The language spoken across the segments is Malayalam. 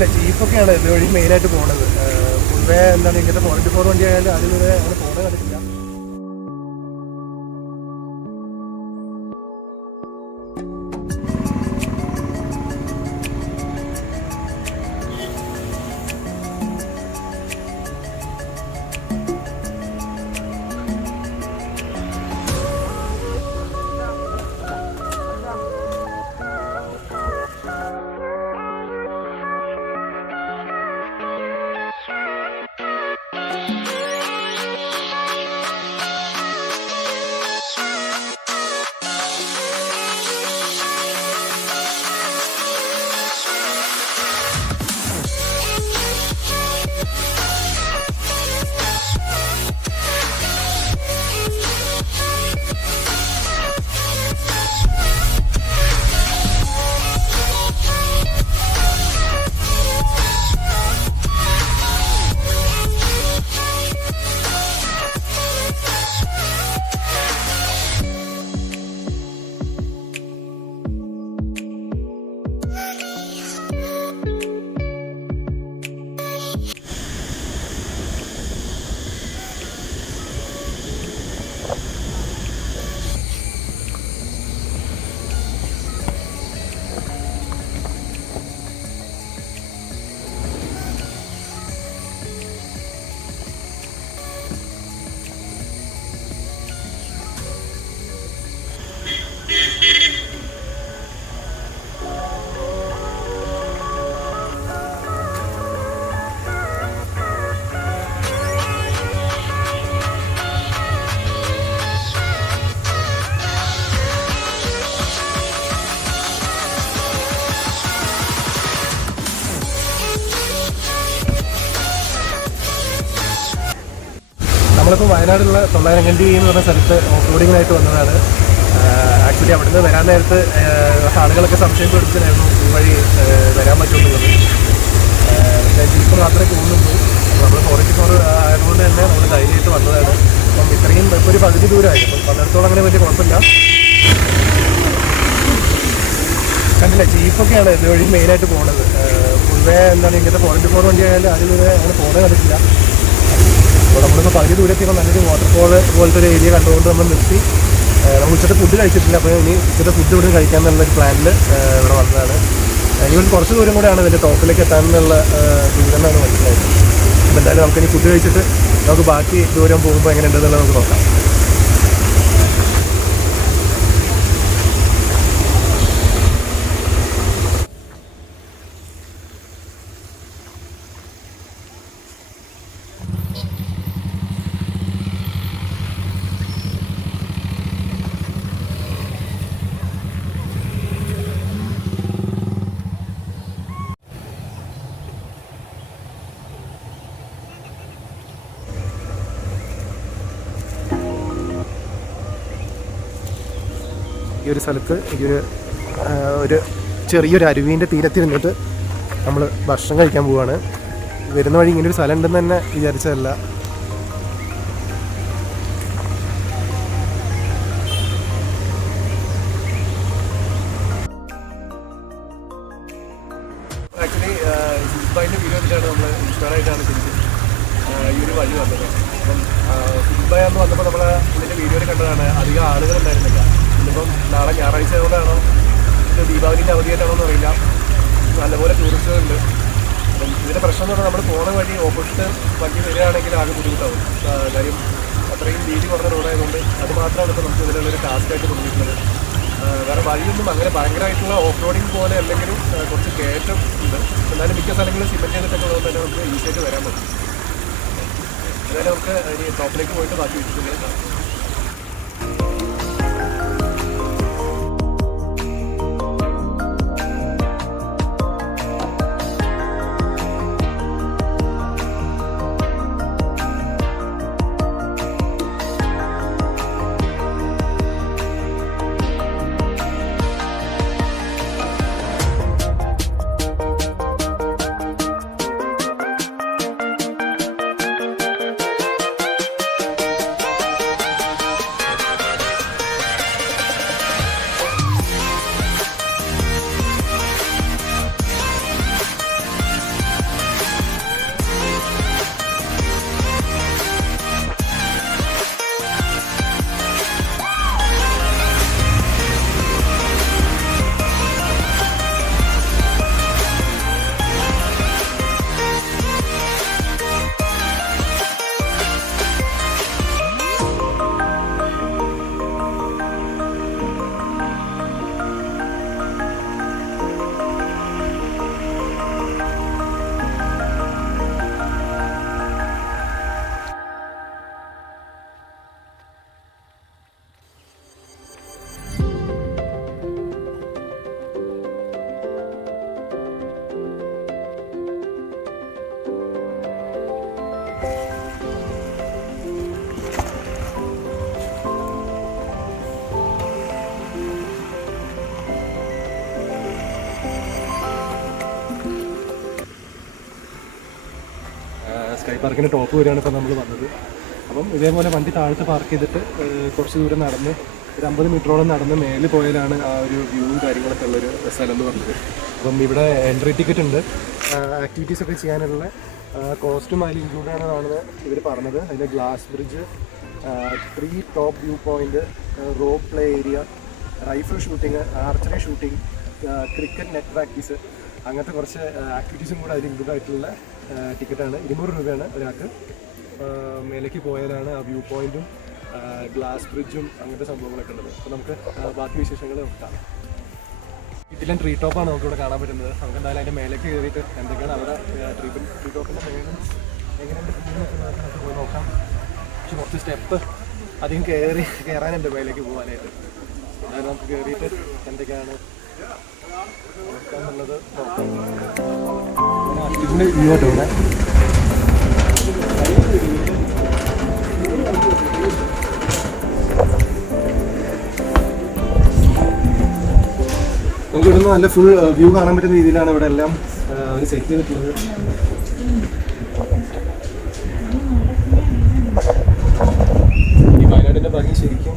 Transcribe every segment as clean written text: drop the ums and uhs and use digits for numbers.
കണ്ടില്ല ജീപ്പൊക്കെയാണ് ഇതുവഴി മെയിനായിട്ട് പോകുന്നത്. പൊതുവേ എന്താണ് ഇങ്ങനത്തെ 4x4 വണ്ടി ആയാലും അതിലൂടെ അങ്ങനെ പോകുന്നത് കണ്ടിട്ടില്ല. നമ്മളിപ്പോൾ വയനാടുള്ള 900kandi എന്ന് പറഞ്ഞ സ്ഥലത്ത് ഓഫ് റോഡിങ്ങിനായിട്ട് വന്നതാണ്. ആക്ച്വലി അവിടുന്ന് വരാൻ നേരത്ത് ആളുകളൊക്കെ സംശയം പിടിച്ചിട്ടായിരുന്നു ഈ വഴി വരാൻ പറ്റുമെന്നുള്ളത്. ജീപ്പ് മാത്രമേ പോകുന്നുള്ളൂ. നമ്മൾ 4x4 ആയതുകൊണ്ട് തന്നെ നമ്മൾ ധൈര്യമായിട്ട് വന്നതാണ്. അപ്പം ഇത്രയും ഇപ്പോൾ ഒരു പകുതി ദൂരമായി. അപ്പം പലയിടത്തോളം അങ്ങനെ വലിയ കുഴപ്പമില്ല. കണ്ടില്ല ജീപ്പൊക്കെയാണ് ഇതുവഴി മെയിനായിട്ട് പോകുന്നത്. പൊതുവേ എന്താണ് ഇങ്ങനത്തെ 4x4 വണ്ടി ആയാലും അതിലൂടെ അങ്ങനെ പോകുന്നത് കണ്ടിട്ടില്ല. അപ്പോൾ നമ്മളിപ്പോൾ പകുതി ദൂരത്തേക്ക് നല്ലൊരു വാട്ടർഫോൾ പോലത്തെ ഒരു ഏരിയ കണ്ടുകൊണ്ട് നമ്മൾ നിർത്തി. നമ്മൾ ഉച്ചത്തെ ഫുഡ് കഴിച്ചിട്ടില്ല. അപ്പോൾ ഇനി ഉച്ചത്തെ ഫുഡ് ഇവിടെ കഴിക്കാമെന്നുള്ളൊരു പ്ലാനിൽ ഇവിടെ വന്നതാണ്. ഇനി കുറച്ച് ദൂരം കൂടെയാണ് ഇതിൻ്റെ ടോപ്പിലേക്ക് എത്താമെന്നുള്ള ദൂരം എന്നാണ് മനസ്സിലായത്. അപ്പോൾ എന്തായാലും നമുക്കിനി ഫുഡ് കഴിച്ചിട്ട് നമുക്ക് ബാക്കി ദൂരം പോകുമ്പോൾ എങ്ങനെയുണ്ടെന്നുള്ളത് നമുക്ക് നോക്കാം. ഈ ഒരു സ്ഥലത്ത് ഒരു ചെറിയൊരു അരുവീൻ്റെ തീരത്തിരുന്നിട്ട് നമ്മൾ ഭക്ഷണം കഴിക്കാൻ പോവുകയാണ്. വരുന്ന വഴി ഇങ്ങനൊരു സ്ഥലം ഉണ്ടെന്ന് തന്നെ വിചാരിച്ചതല്ല. ആക്ച്വലി ഫുട്ബോളിൻ്റെ വീഡിയോ വെച്ചിട്ടാണ് നമ്മൾ ഇൻസ്പയറായിട്ടാണ് ശരിക്കും ഈ ഒരു വഴി വന്നത്. അപ്പം ഫുട്ബോൾ എന്ന് വന്നപ്പോൾ നമ്മൾ ഇതിൻ്റെ വീഡിയോയിൽ കണ്ടതാണ് അധികം ആളുകളുണ്ടായിരുന്നില്ല. ഇന്നിപ്പം നാളെ ഞായറാഴ്ച ആയതുകൊണ്ടാണോ ഇത് ദീപാവലിൻ്റെ അവധിയായിട്ടാണോ എന്ന് അറിയില്ല. നല്ലപോലെ ടൂറിസ്റ്റുകളുണ്ട്. അപ്പം ഇതിൻ്റെ പ്രശ്നം എന്ന് പറഞ്ഞാൽ നമ്മൾ പോണ വഴി ഓപ്പോസിറ്റ് വണ്ടി വരികയാണെങ്കിൽ ആകെ ബുദ്ധിമുട്ടാവും. കാര്യം അത്രയും വീതി കുറഞ്ഞ റോഡായതുകൊണ്ട് അത് മാത്രമാണ് ഇപ്പോൾ നമുക്ക് ഇതിലുള്ളൊരു ടാസ്ക്കായിട്ട് തോന്നിയിട്ടുള്ളത്. വേറെ വഴിയൊന്നും അങ്ങനെ ഭയങ്കരമായിട്ടുള്ള ഓഫ് റോഡിങ് പോലെ അല്ലെങ്കിലും കുറച്ച് കയറ്റം ഉണ്ട്. എന്നാലും മിക്ക സ്ഥലങ്ങളും സിമെൻറ്റ് ചെയ്തിട്ടൊക്കെ ഉള്ളത് തന്നെ നമുക്ക് ഈസിയായിട്ട് വരാൻ പറ്റും. എന്നാലും നമുക്ക് ഇനി ടോപ്പിലേക്ക് പോയിട്ട് ബാക്കി വിട്ടിട്ടുണ്ട്. സ്കൈ പാർക്കിൻ്റെ ടോപ്പ് വരെയാണ് ഇപ്പോൾ നമ്മൾ വന്നത്. അപ്പം ഇതേപോലെ വണ്ടി താഴത്ത് പാർക്ക് ചെയ്തിട്ട് കുറച്ച് ദൂരം നടന്ന് ഒരു 50 മീറ്ററോളം നടന്ന് മേലിൽ പോയാലാണ് ആ ഒരു വ്യൂവും കാര്യങ്ങളൊക്കെ ഉള്ളൊരു സ്ഥലം എന്ന് പറഞ്ഞത്. അപ്പം ഇവിടെ എൻട്രി ടിക്കറ്റ് ഉണ്ട്. ആക്ടിവിറ്റീസൊക്കെ ചെയ്യാനുള്ള കോസ്റ്റും അതിൽ ഇൻക്ലൂഡ് ആണെന്നാണ് ഇവർ പറഞ്ഞത്. അതിൽ glass bridge, 3 top view point, rope play area, rifle shooting, archery shooting, cricket net practice, അങ്ങനത്തെ കുറച്ച് ആക്ടിവിറ്റീസും കൂടെ അതിൽ ഇൻക്ലൂഡ് ആയിട്ടുള്ള ടിക്കറ്റാണ്. 200 രൂപയാണ് ഒരാൾക്ക്. മേലേക്ക് പോയാലാണ് ആ വ്യൂ പോയിൻറ്റും ഗ്ലാസ് ബ്രിഡ്ജും അങ്ങനത്തെ സംഭവങ്ങളൊക്കെ ഉള്ളത്. അപ്പോൾ നമുക്ക് ബാക്കി വിശേഷങ്ങൾ കാണാം. ഇതിലും ട്രീ ടോപ്പാണ് നമുക്കിവിടെ കാണാൻ പറ്റുന്നത്. നമുക്ക് എന്തായാലും അതിൻ്റെ മേലേക്ക് കയറിയിട്ട് എന്തൊക്കെയാണ് അവിടെ ട്രീ ടോപ്പിൻ്റെ മേലും എങ്ങനെയുണ്ട് നമുക്ക് പോയി നോക്കാം. പക്ഷെ കുറച്ച് സ്റ്റെപ്പ് അധികം കയറാനുണ്ട് മേലേക്ക് പോകാനായിട്ട്. അതായത് നമുക്ക് കയറിയിട്ട് എന്തൊക്കെയാണ് നോക്കാന്നുള്ളത് നോക്കാം. ഇതിൻ്റെ വ്യൂ ആയിട്ട് ഇവിടെ നമുക്ക് ഇവിടുന്ന് നല്ല ഫുൾ വ്യൂ കാണാൻ പറ്റുന്ന രീതിയിലാണ് ഇവിടെ എല്ലാം അവർ സെറ്റ് ചെയ്തിട്ടുള്ളത്. ഈ വയനാടിൻ്റെ ഭംഗി ശരിക്കും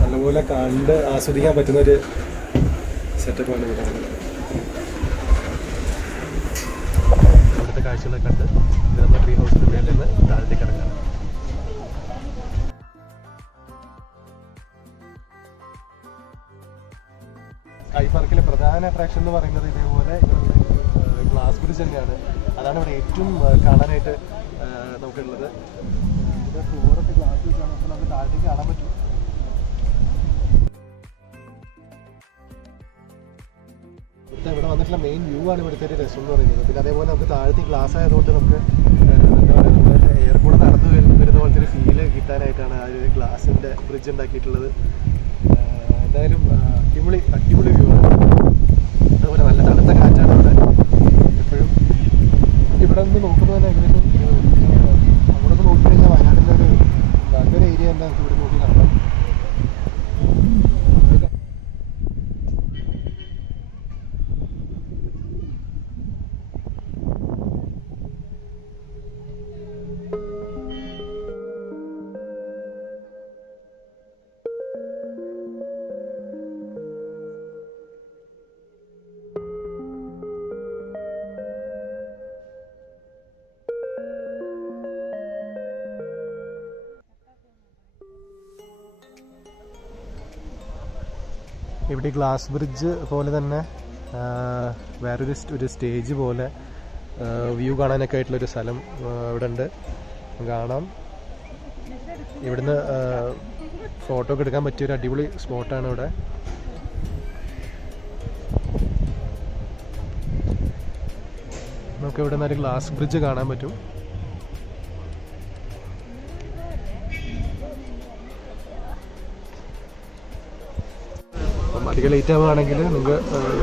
നല്ലപോലെ കണ്ട് ആസ്വദിക്കാൻ പറ്റുന്നൊരു സെറ്റപ്പാണ് ഇവിടെ. ഇവിടുത്തെ കാഴ്ചകളൊക്കെ കണ്ട് ഇത് നമ്മുടെ ട്രീ ഹൗസിൻ്റെ മേലിൽ നിന്ന് താഴത്തേക്ക് ഇറങ്ങാം. സ്കൈ പാർക്കിലെ പ്രധാന അട്രാക്ഷൻ എന്ന് പറയുന്നത് ഇതേപോലെ ഗ്ലാസ് ബ്രിഡ്ജ് തന്നെയാണ്. അതാണ് ഇവിടെ ഏറ്റവും കാണാനായിട്ട് നമുക്കുള്ളത്. ഇവിടെ ഫ്ലോറൊക്കെ ഗ്ലാസ് ബ്രിഡ്ജാണ്. അപ്പോൾ നമുക്ക് താഴത്തേക്ക് കാണാൻ പറ്റും. ഇവിടെ വന്നിട്ടുള്ള മെയിൻ വ്യൂ ആണ് ഇവിടുത്തെ ഒരു രസം എന്ന് പറയുന്നത്. പിന്നെ അതേപോലെ നമുക്ക് താഴത്തെ ഗ്ലാസ് ആയതുകൊണ്ട് നമുക്ക് എന്താ പറയുക, നമ്മുടെ എയർപോർട്ട് നടന്നു വരുന്ന പോലത്തെ ഒരു ഫീല് കിട്ടാനായിട്ടാണ് ആ ഒരു ഗ്ലാസിൻ്റെ ബ്രിഡ്ജ് ഉണ്ടാക്കിയിട്ടുള്ളത്. എന്തായാലും അടിപൊളി വ്യൂ ആണ്. അതുപോലെ നല്ല തണുത്ത കാറ്റാണ് ഇവിടെ എപ്പോഴും. ഇവിടെ നിന്ന് നോക്കുമ്പോൾ തന്നെ ഏകദേശം അവിടെ നിന്ന് നോക്കിക്കഴിഞ്ഞാൽ വയനാട്ടിൻ്റെ ഒരു നല്ലൊരു ഏരിയ തന്നെ നമുക്ക് ഇവിടെ നോക്കി കാണാം. ഇവിടെ ഗ്ലാസ് ബ്രിഡ്ജ് പോലെ തന്നെ വേറൊരു സ്റ്റേജ് പോലെ വ്യൂ കാണാനൊക്കെ ആയിട്ടുള്ളൊരു സ്ഥലം ഇവിടെ ഉണ്ട്, കാണാം. ഇവിടുന്ന് ഫോട്ടോ ഒക്കെ എടുക്കാൻ പറ്റിയൊരു അടിപൊളി സ്പോട്ടാണ് ഇവിടെ. നമുക്ക് ഇവിടെ നിന്ന് ഒരു ഗ്ലാസ് ബ്രിഡ്ജ് കാണാൻ പറ്റും. അധികം ലേറ്റ് ആവുകയാണെങ്കിൽ നമുക്ക്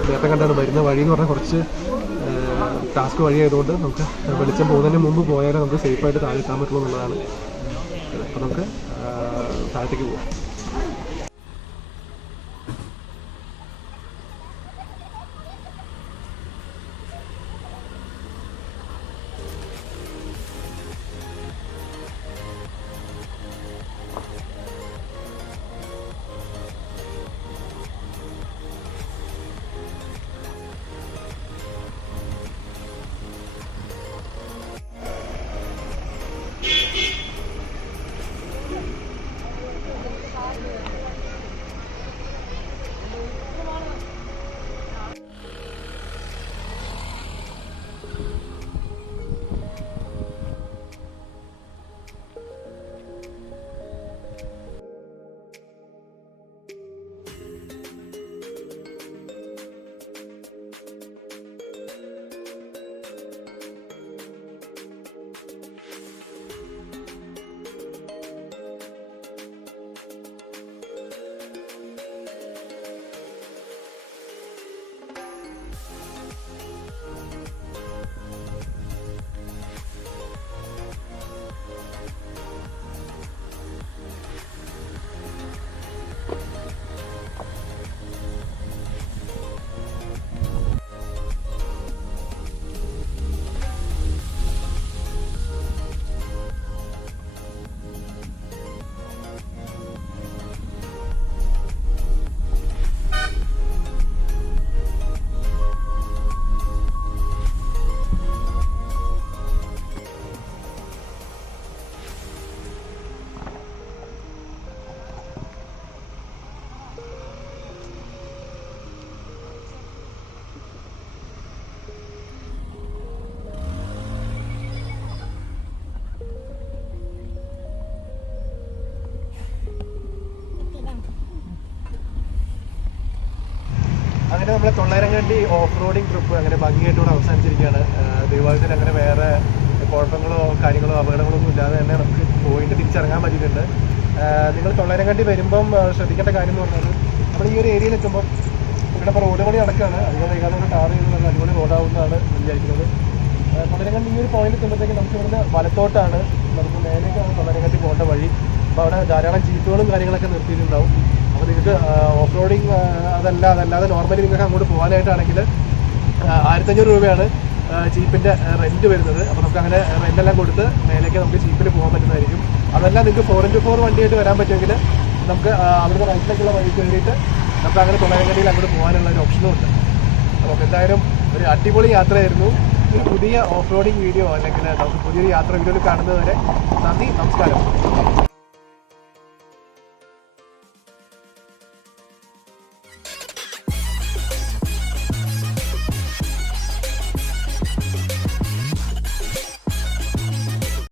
നേരത്തെ കണ്ടാണ് വരുന്ന വഴി എന്ന് പറഞ്ഞാൽ കുറച്ച് ടാസ്ക് വഴി ആയതുകൊണ്ട് നമുക്ക് വെളിച്ചം പോകുന്നതിന് മുമ്പ് പോയാലേ നമുക്ക് സേഫായിട്ട് താഴെ എത്താൻ പറ്റുള്ളൂ എന്നുള്ളതാണ്. അപ്പോൾ നമുക്ക് താഴത്തേക്ക് പോകാം. നമ്മളെ 900kandi ഓഫ് റോഡിങ് ട്രിപ്പ് അങ്ങനെ ഭംഗിയായിട്ടൂടെ അവസാനിച്ചിരിക്കുകയാണ്. ദൈവത്തിന് അങ്ങനെ വേറെ കുഴപ്പങ്ങളോ കാര്യങ്ങളോ അപകടങ്ങളോ ഒന്നും ഇല്ലാതെ തന്നെ നമുക്ക് പോയിട്ട് തിരിച്ചിറങ്ങാൻ പറ്റിയിട്ടുണ്ട്. നിങ്ങൾ 900kandi വരുമ്പം ശ്രദ്ധിക്കേണ്ട കാര്യം എന്ന് പറഞ്ഞാൽ നമ്മൾ ഈ ഒരു ഏരിയയിൽ എത്തുമ്പം ഇവിടെ ഇപ്പോൾ റോഡ് പണി നടക്കുകയാണ്. അധികം വൈകാതെ ടാർ ചെയ്യുന്നത് അടിപൊളി റോഡാവുന്നതാണ് വിചാരിക്കുന്നത്. 900kandi ഈ ഒരു പോയിന്റ് എത്തുമ്പോഴത്തേക്ക് നമുക്ക് ഇവിടുന്ന് വലത്തോട്ടാണ്, നമുക്ക് മേലേക്കാണ് 900kandi പോകേണ്ട വഴി. അപ്പോൾ അവിടെ ധാരാളം ജീപ്പുകളും കാര്യങ്ങളൊക്കെ നിർത്തിയിട്ടുണ്ടാവും. അപ്പോൾ നിങ്ങൾക്ക് ഓഫ് റോഡിങ് അതല്ലാതെ നോർമലി നിങ്ങൾക്ക് അങ്ങോട്ട് പോകാനായിട്ടാണെങ്കിൽ 1500 രൂപയാണ് ജീപ്പിൻ്റെ റെൻറ്റ് വരുന്നത്. അപ്പോൾ നമുക്ക് അങ്ങനെ റെൻ്റെല്ലാം കൊടുത്ത് മേലേക്ക് നമുക്ക് ജീപ്പിൽ പോകാൻ പറ്റുന്നതായിരിക്കും. അതല്ല നിങ്ങൾക്ക് 4x4 വണ്ടിയായിട്ട് വരാൻ പറ്റുമെങ്കിൽ നമുക്ക് അവിടുത്തെ റൈറ്റിലേക്കുള്ള വഴി കയറിയിട്ട് നമുക്ക് അങ്ങനെ 900kadiയിൽ അങ്ങോട്ട് പോകാനുള്ള ഒരു ഓപ്ഷനും ഉണ്ട്. അപ്പോൾ എന്തായാലും ഒരു അടിപൊളി യാത്രയായിരുന്നു. ഒരു പുതിയ ഓഫ് റോഡിങ് വീഡിയോ അല്ലെങ്കിൽ നമുക്ക് പുതിയൊരു യാത്ര വീഡിയോയിൽ കാണുന്നത് വരെ നന്ദി, നമസ്കാരം.